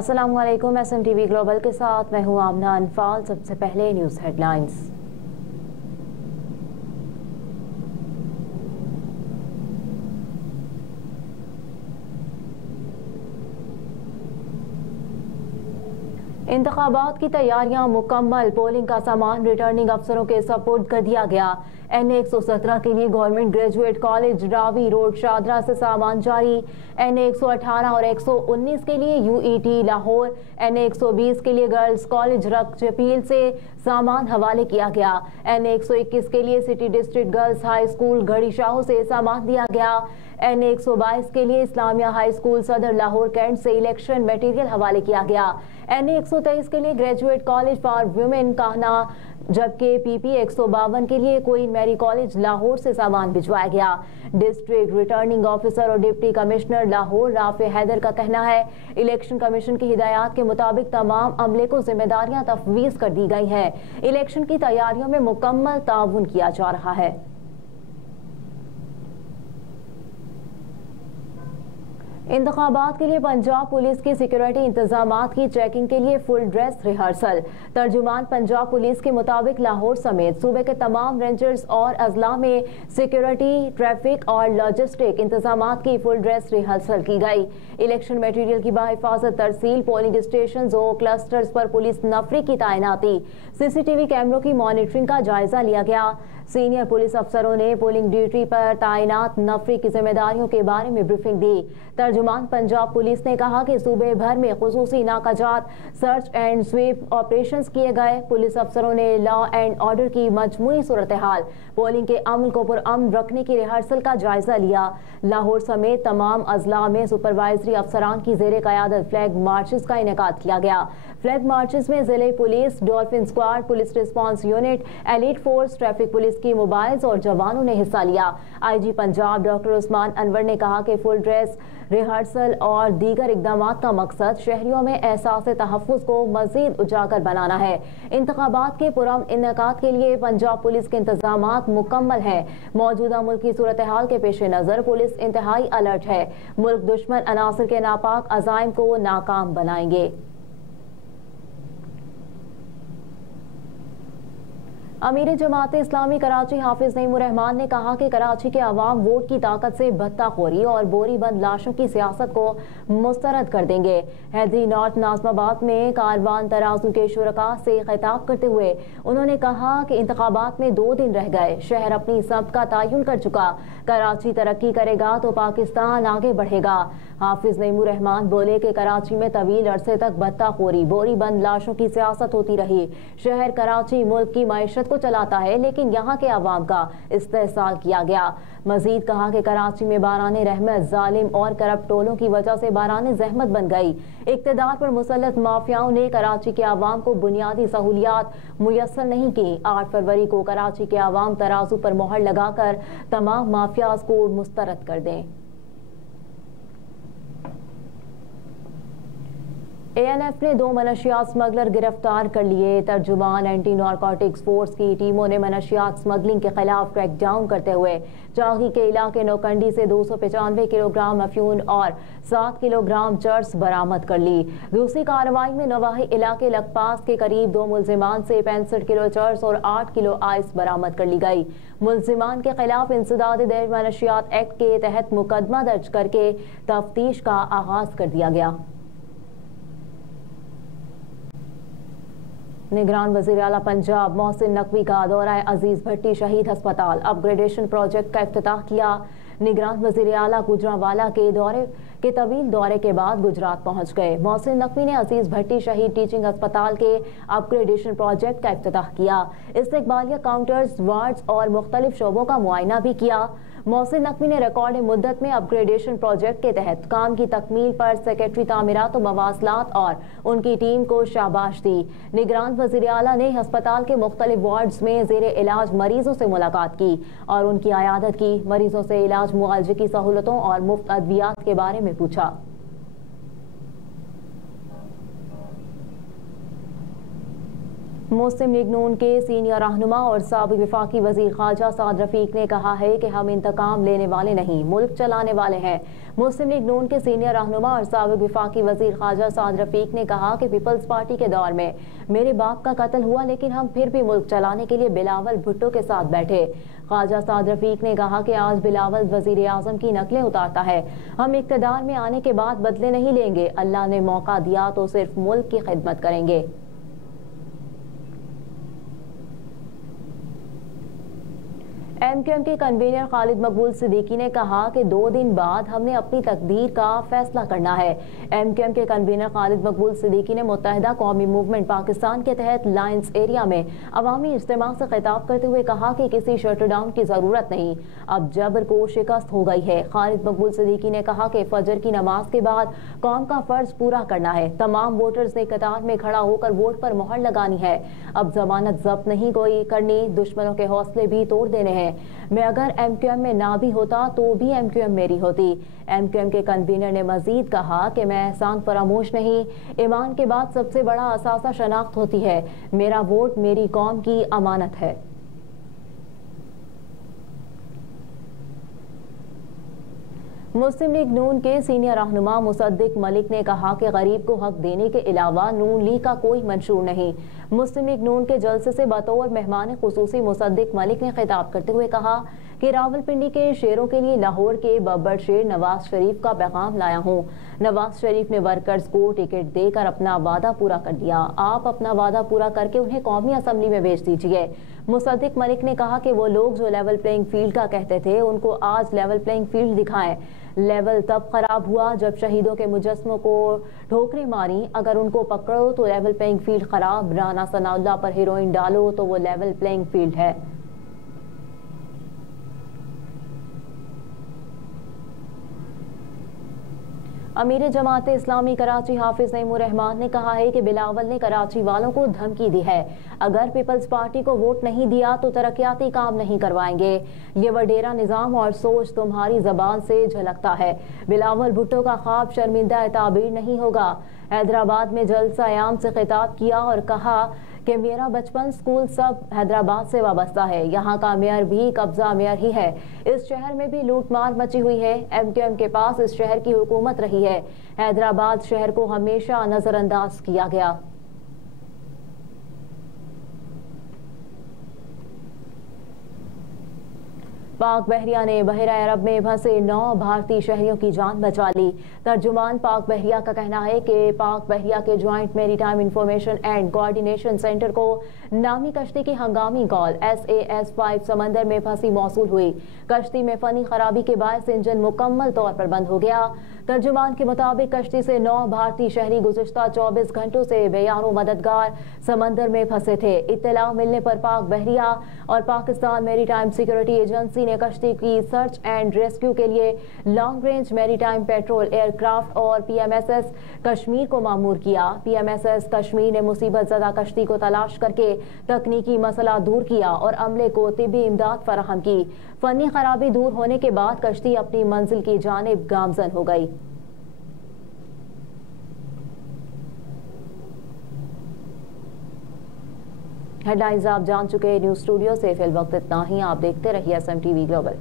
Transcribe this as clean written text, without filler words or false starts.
अस्सलाम वालेकुम। SMTV global के साथ मैं हूं आमना अनफाल। सबसे पहले न्यूज़ हेडलाइंस। इंतखाबात की तैयारियां मुकम्मल, पोलिंग का सामान रिटर्निंग अफसरों के सपुर्द कर दिया गया। NA 117 के लिए government graduate college Ravi road Shahdara से सामान जारी। NA 118 और 119 के लिए UET लाहौर, NA 120 के लिए गर्ल्स कॉलेज रक्चपील से सामान हवाले किया गया। NA 121 के लिए city district girls high school घड़ी शाहों से सामान दिया गया। NA 122 के लिए इस्लामिया हाई स्कूल सदर लाहौर कैंट से इलेक्शन मटेरियल हवाले किया गया। NA 123 के लिए ग्रेजुएट कॉलेज फॉर वुमेन काहना, जबकि PP 152 के लिए क्वीन मैरी कॉलेज लाहौर से सामान भिजवाया गया। डिस्ट्रिक्ट रिटर्निंग ऑफिसर और डिप्टी कमिश्नर लाहौर राफे हैदर का कहना है, इलेक्शन कमीशन की हिदायत के मुताबिक तमाम अमले को जिम्मेदारियां तफवीज कर दी गई हैं। इलेक्शन की तैयारियों में मुकम्मल ताउन किया जा रहा है। इंतखाबात के लिए पंजाब पुलिस की सिक्योरिटी इंतजामात की चेकिंग के लिए फुल ड्रेस रिहर्सल। तर्जुमान पंजाब पुलिस के मुताबिक लाहौर समेत सूबे के तमाम रेंजर्स और अजला में सिक्योरिटी, ट्रैफिक और लॉजिस्टिक इंतजामात की फुल ड्रेस रिहर्सल की गई। इलेक्शन मटेरियल की बाहिफाजत तरसील, पोलिंग स्टेशन और क्लस्टर्स पर पुलिस नफरी की तैनाती, CCTV कैमरों की मॉनिटरिंग का जायजा लिया गया। सीनियर पुलिस अफसरों ने पोलिंग ड्यूटी पर तैनात नफरी की जिम्मेदारियों के बारे में ब्रीफिंग दी। तर्जुमान पंजाब पुलिस ने कहा कि सूबे भर में खुसूसी नाकाजात, सर्च एंड स्वीप ऑपरेशंस किए गए। पुलिस अफसरों ने लॉ एंड ऑर्डर की मजमूई सूरत हाल, पोलिंग के अमल को पुरअमन रखने की रिहर्सल का जायजा लिया। लाहौर समेत तमाम अजला में सुपरवाइजरी अफसरान की जेर क़यादत फ्लैग मार्चेस का इनेकाद किया गया। फ्लैग मार्चेस में जिले police, dolphin squad, police response unit, elite force, traffic police की मोबाइल्स और जवानों ने हिस्सा लिया। IG पंजाब डॉक्टर उस्मान अनवर ने कहा कि फुल ड्रेस रिहर्सल और दीगर इकदामात का मकसद शहरियों में एहसास तहफ़्फ़ुज़ को मज़ीद उजागर बनाना है। इंतखाबात के पुरअमन इनेकाद के लिए पंजाब पुलिस के इंतजामात मुकम्मल हैं। मौजूदा मुल्क की सूरत हाल के पेश नज़र पुलिस इंतहाई अलर्ट है। मुल्क दुश्मन अनासर के नापाक अज़ाइम को नाकाम बनाएंगे। अमीर जमात इस्लामी कराची हाफिज नईमुर रहमान ने कहा कि कराची के अवाम वोट की ताकत से भत्ताखोरी और बोरीबंद लाशों की सियासत को मुस्तरद कर देंगे। हैदरी नॉर्थ नाज़माबाद में कारवान तराजू के शुरका से खिताब करते हुए उन्होंने कहा कि इंतखाबात में 2 दिन रह गए, शहर अपनी समत का तयन कर चुका। कराची तरक्की करेगा तो पाकिस्तान आगे बढ़ेगा। हाफिज नईमुर रहमान बोले कि कराची में तवील अरसे तक भत्ताखोरी, बोरीबंद लाशों की सियासत होती रही। शहर कराची मुल्क की मईशत को चलाता है, लेकिन यहाँ के अवाम का इस्तेहसाल किया गया। मजीद कहा कि कराची में बाराने रहमत जालिम और करप्ट टोलों की वजह से बाराने जहमत बन गई। इक्तदार पर मुसल्लत माफियाओं ने कराची के अवाम को बुनियादी सहूलियात मुयस्सर नहीं की। 8 फरवरी को कराची के अवाम तराजू पर मोहर लगाकर तमाम माफियाज को मुस्तरद कर दें। ANF ने 2 मनशियात स्मगलर गिरफ्तार कर लिए। तर्जुमान एंटी नारकोटिक्स फोर्स की टीमों ने मनशियात स्मगलिंग के खिलाफ क्रैकडाउन करते हुए चागी के इलाके नौकंडी से 295 किलोग्राम अफ्यून और 7 किलोग्राम चर्स बरामद कर ली। दूसरी कार्रवाई में नवाही इलाके लखपास के करीब 2 मुलजिमान से 65 किलो चर्स और 8 किलो आइस बरामद कर ली गई। मुलजिमान के खिलाफ इंसदाद मनशियात एक्ट के तहत मुकदमा दर्ज करके तफ्तीश का आगाज कर दिया गया। निगरान वज़ीर आला पंजाब मोहसिन नकवी का दौरा अजीज भट्टी शहीद अस्पताल अपग्रेडेशन प्रोजेक्ट का इफ्तिताह किया। निगरान वज़ीर आला गुजरांवाला के तवील दौरे के बाद गुजरात पहुंच गए। मोहसिन नकवी ने अजीज भट्टी शहीद टीचिंग अस्पताल के अपग्रेडेशन प्रोजेक्ट का इफ्तिताह किया। इस्तेकबालिया काउंटर्स, वार्ड्स और मुख्तलिफ शोबों का मुआयना भी किया। मोहसिन नकवी ने रिकॉर्ड मुद्दत में अपग्रेडेशन प्रोजेक्ट के तहत काम की तकमील पर सेक्रेटरी तामीरात और मवासलात और उनकी टीम को शाबाश दी। निगरान वज़ीर आला ने अस्पताल के मुख्तलिफ वार्ड्स में ज़ेरे इलाज मरीजों से मुलाकात की और उनकी आयादत की। मरीजों से इलाज, मुआलजे की सहूलतों और मुफ्त अद्वियात के बारे में पूछा। मुस्लिम लीग नून के सीनियर रहनुमा और साबिक वफाकी वजीर ख्वाजा साद रफीक ने कहा है कि हम इंतकाम लेने वाले नहीं, मुल्क चलाने वाले हैं। मुस्लिम लीग नून के सीनियर रहनुमा और साबिक वफाकी वजीर ख्वाजा साद रफीक ने कहा कि पीपल्स पार्टी के दौर में मेरे बाप का कत्ल हुआ, लेकिन हम फिर भी मुल्क चलाने के लिए बिलावल भुट्टो के साथ बैठे। ख्वाजा साद रफीक ने कहा कि आज बिलावल वजीर आजम की नकलें उतारता है। हम इक़्तिदार में आने के बाद बदले नहीं लेंगे। अल्लाह ने मौका दिया तो सिर्फ मुल्क की खिदमत करेंगे। एमक्यूएम के कन्वीनर खालिद मकबूल सिद्दीकी ने कहा कि 2 दिन बाद हमने अपनी तकदीर का फैसला करना है। एमक्यूएम के कन्वीनर खालिद मकबूल सिद्दीकी ने मुत्तहिदा कौमी मूवमेंट पाकिस्तान के तहत लायंस एरिया में अवामी इज्तिमा से खिताब करते हुए कहा कि किसी शटडाउन की जरूरत नहीं, अब जबर को शिकस्त हो गई है। खालिद मकबूल सिद्दीकी ने कहा कि फजर की नमाज के बाद कौम का फर्ज पूरा करना है। तमाम वोटर्स ने कतार में खड़ा होकर वोट पर मोहर लगानी है। अब जमानत जब्त नहीं कोई करनी, दुश्मनों के हौसले भी तोड़ देने हैं। मैं अगर एमक्यूएम में ना भी होता तो भी एमक्यूएम मेरी होती। एमक्यूएम के कन्वीनर ने मजीद कहा कि मैं एहसान फरामोश नहीं, ईमान के बाद सबसे बड़ा असासा शनाख्त होती है। मेरा वोट मेरी कौम की अमानत है। मुस्लिम लीग नून के सीनियर रहनुमा मुसद्दिक मलिक ने कहा कि गरीब को हक देने के अलावा नून लीग का कोई मंशूर नहीं। मुस्लिम लीग नून के जलसे से बतौर मेहमान खुसूसी मुसद्दिक मलिक ने खिताब करते हुए कहा कि रावलपिंडी के शेरों के लिए लाहौर के बब्बर शेर नवाज शरीफ का पैगाम लाया हूँ। नवाज शरीफ ने वर्कर्स को टिकट देकर अपना वादा पूरा कर दिया। आप अपना वादा पूरा करके उन्हें कौमी असम्बली में भेज दीजिए। मुसद्दिक मलिक ने कहा कि वो लोग जो लेवल प्लेइंग फील्ड का कहते थे, उनको आज लेवल प्लेइंग फील्ड दिखाएं। लेवल तब खराब हुआ जब शहीदों के मुजस्समों को ठोकरें मारी। अगर उनको पकड़ो तो लेवल प्लेइंग फील्ड खराब, राना सनाउल्लाह पर हीरोइन डालो तो वो लेवल प्लेइंग फील्ड है। अमीर जमात इस्लामी कराची हाफिज नईमुर रहमान ने कहा है कि बिलावल ने कराची वालों को धमकी दी है, अगर पीपल्स पार्टी को वोट नहीं दिया तो तरक्याती काम नहीं करवाएंगे। ये वडेरा निजाम और सोच तुम्हारी जबान से झलकता है। बिलावल भुट्टो का ख्वाब शर्मिंदा ताबीर नहीं होगा। हैदराबाद में जलसा आयाम से खिताब किया और कहा कि मेरा बचपन स्कूल सब हैदराबाद से वाबस्ता है। यहाँ का मेयर भी कब्जा मेयर ही है। इस शहर में भी लूटमार मची हुई है। एमक्यूएम के पास इस शहर की हुकूमत रही है। हैदराबाद शहर को हमेशा नजरअंदाज किया गया। पाक बहरिया ने बहरा अरब में फंसे 9 भारतीय शहरियों की जान बचा ली। तर्जुमान पाक बहरिया का कहना है कि पाक बहरिया के joint maritime information and coordination centre को नामी कश्ती की हंगामी कॉल SAS 5 समंदर में फंसी मौसूल हुई। कश्ती में फनी खराबी के बायस इंजन मुकम्मल तौर पर बंद हो गया। तर्जुमान के मुताबिक कश्ती से 9 भारतीय शहरी गुज़िश्ता 24 घंटों से बेयानो मददगार समंदर में फंसे थे। इत्तला मिलने पर पाक बहरिया और पाकिस्तान मैरीटाइम सिक्योरिटी एजेंसी ने कश्ती की सर्च एंड रेस्क्यू के लिए long range maritime petrol aircraft और PMSS कश्मीर को मामूर किया। PMSS कश्मीर ने मुसीबत ज़दा कश्ती को तलाश करके तकनीकी मसला दूर किया और अमले को तिब्बी इमदाद फराहम की। फनी खराबी दूर होने के बाद कश्ती अपनी मंजिल की जानिब गामजन हो गई। हेडलाइंस आप जान चुके। न्यूज़ स्टूडियो से फिल वक्त इतना ही। आप देखते रहिए SMTV ग्लोबल।